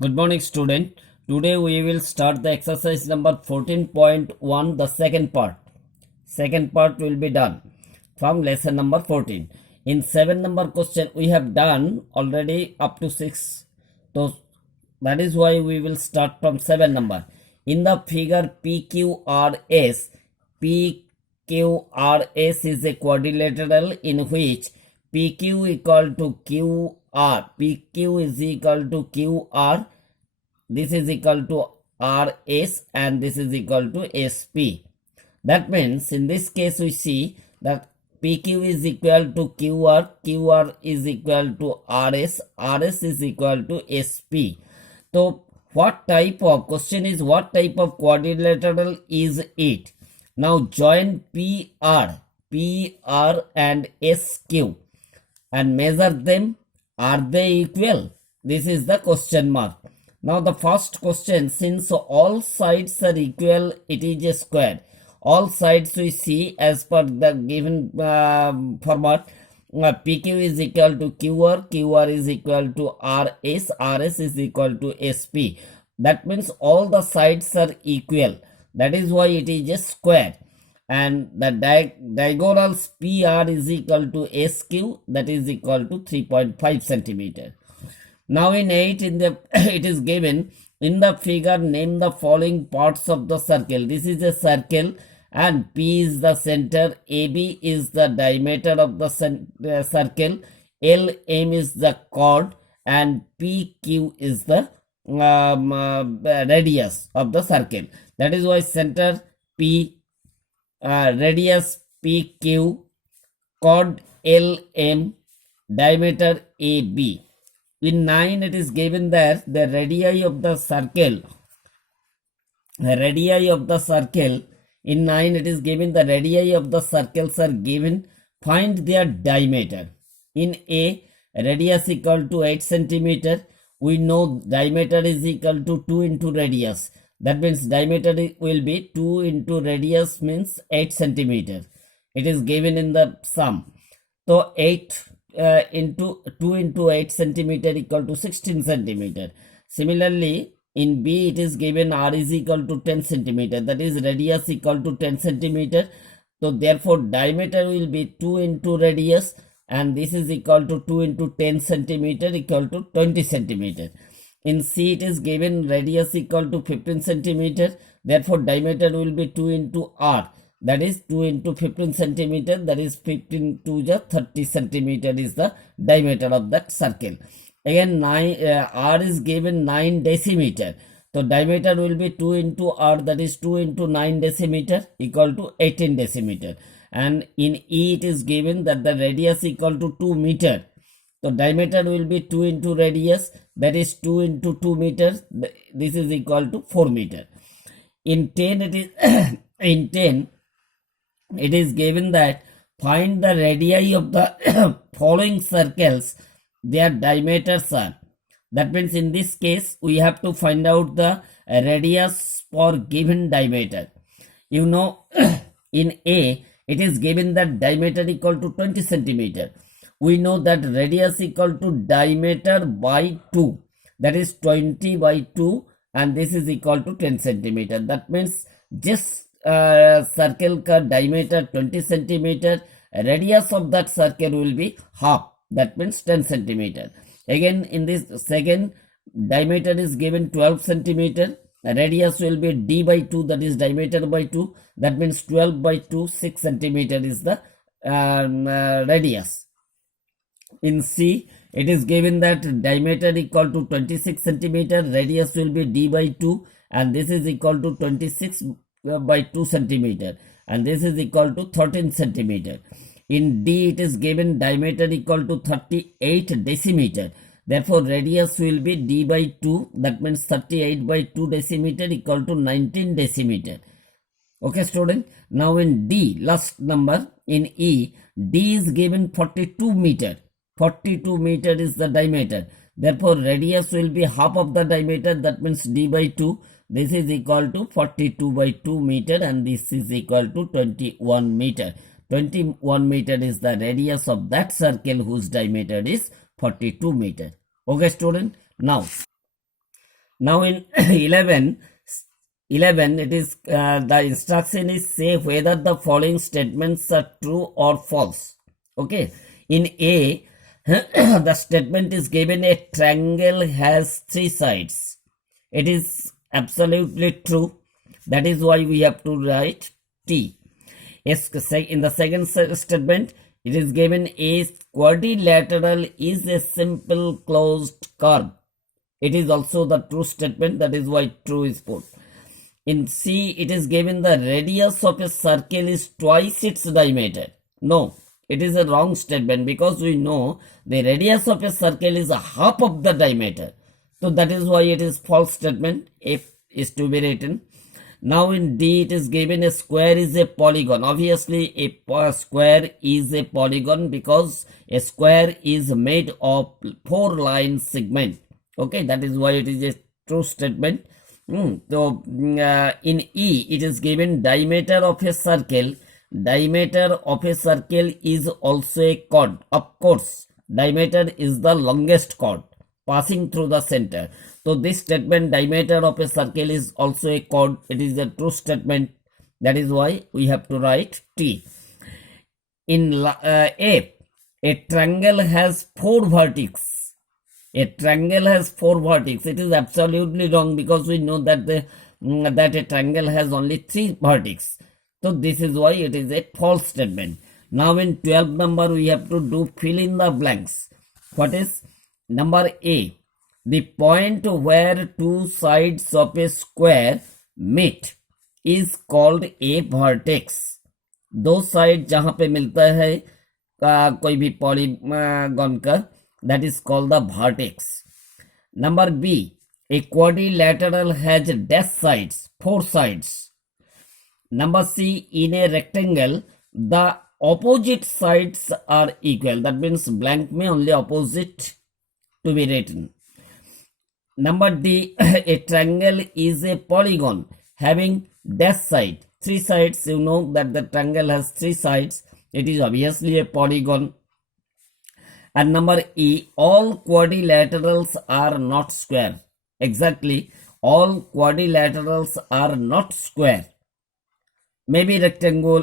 Good morning, student. Today we will start the exercise number 14.1, the second part. Second part will be done from lesson number 14. In 7 number question, we have done already up to 6. So that is why we will start from 7 number. In the figure PQRS, PQRS is a quadrilateral in which PQ equal to QR, PQ is equal to QR, this is equal to RS, and this is equal to SP. That means in this case we see that PQ is equal to QR, QR is equal to RS, RS is equal to SP. So what type of question is, what type of quadrilateral is it? Now join PR and SQ and measure them. Are they equal? This is the question mark. Now the first question, since all sides are equal, it is a square. All sides we see as per the given format. PQ is equal to QR, QR is equal to RS, RS is equal to SP. That means all the sides are equal. That is why it is a square. And the diagonals PR is equal to SQ, that is equal to 3.5 centimeter. Now in 8, it is given in the figure, name the following parts of the circle. This is a circle and P is the center, AB is the diameter of the circle, LM is the chord, and PQ is the radius of the circle. That is why center P, radius PQ, chord LM, diameter AB. In 9, it is given that the radii of the circle, in 9 it is given the radii of the circles are given, find their diameter. In A, radius equal to 8 centimeter, we know diameter is equal to 2 into radius. That means diameter will be 2 into radius means 8 centimeter. It is given in the sum. So 8 into 2 into 8 centimeter equal to 16 centimeter. Similarly, in B it is given R is equal to 10 centimeter, that is radius equal to 10 centimeter. So therefore diameter will be 2 into radius, and this is equal to 2 into 10 centimeter equal to 20 centimeter. In C it is given radius equal to 15 centimeter, therefore diameter will be 2 into R, that is 2 into 15 centimeter, that is 15 to the 30 centimeter is the diameter of that circle. Again R is given 9 decimeter, so diameter will be 2 into R, that is 2 into 9 decimeter equal to 18 decimeter. And in E it is given that the radius equal to 2 meter, so diameter will be 2 into radius, that is 2 into 2 meters, this is equal to 4 meter. In 10 it is in 10 it is given that find the radii of the following circles, their diameters are. That means in this case we have to find out the radius for given diameter. You know, in A it is given that diameter equal to 20 centimeter. We know that radius equal to diameter by 2, that is 20 by 2, and this is equal to 10 centimeter. That means just circle का diameter 20 centimeter, radius of that circle will be half, that means 10 centimeter. Again in this second, diameter is given 12 centimeter, radius will be d by 2, that is diameter by 2, that means 12 by 2, 6 centimeter is the radius. In C it is given that diameter equal to 26 centimeter, radius will be d by 2, and this is equal to 26 by 2 centimeter, and this is equal to 13 centimeter. In D it is given diameter equal to 38 decimeter, therefore radius will be d by 2, that means 38 by 2 decimeter equal to 19 decimeter. Okay student, now in D, last number, in E, D is given 42 meter, 42 meter is the diameter, therefore radius will be half of the diameter, that means d by 2, this is equal to 42 by 2 meter, and this is equal to 21 meter. 21 meter is the radius of that circle whose diameter is 42 meter. Okay student, now Now in 11, it is the instruction is say whether the following statements are true or false. Okay. In A, the statement is given a triangle has three sides. It is absolutely true. That is why we have to write T. In the second statement, it is given a quadrilateral is a simple closed curve. It is also the true statement. That is why true is put. In C, it is given the radius of a circle is twice its diameter. No, it is a wrong statement because we know the radius of a circle is a half of the diameter. So that is why it is false statement. F is to be written. Now in D, it is given a square is a polygon. Obviously, a square is a polygon because a square is made of 4 line segment. Okay, that is why it is a true statement. So in E, it is given diameter of a circle. Diameter of a circle is also a chord. Of course, diameter is the longest chord passing through the center. So this statement, diameter of a circle is also a chord. It is a true statement. That is why we have to write T. In F, a triangle has 4 vertices. A triangle has 4 vertices. It is absolutely wrong because we know that that a triangle has only 3 vertices. So this is why it is a false statement. Now in 12 number, we have to do fill in the blanks. What is number A? The point where two sides of a square meet is called a vertex. दो side जहां पे मिलता है कोई भी polygon का, that is called the vertex. Number B, a quadrilateral has dash sides, 4 sides. Number C, in a rectangle, the opposite sides are equal. That means blank में only opposite to be written. Number D, a triangle is a polygon having dash side. 3 sides, you know that the triangle has 3 sides. It is obviously a polygon. And number E, all quadrilaterals are not square. Exactly, all quadrilaterals are not square. Maybe rectangle,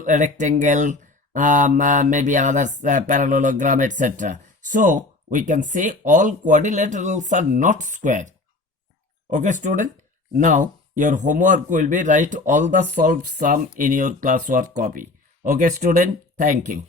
maybe others, parallelogram, etc. So we can say all quadrilaterals are not square. Okay, student. Now your homework will be write all the solved sum in your classwork copy. Okay, student. Thank you.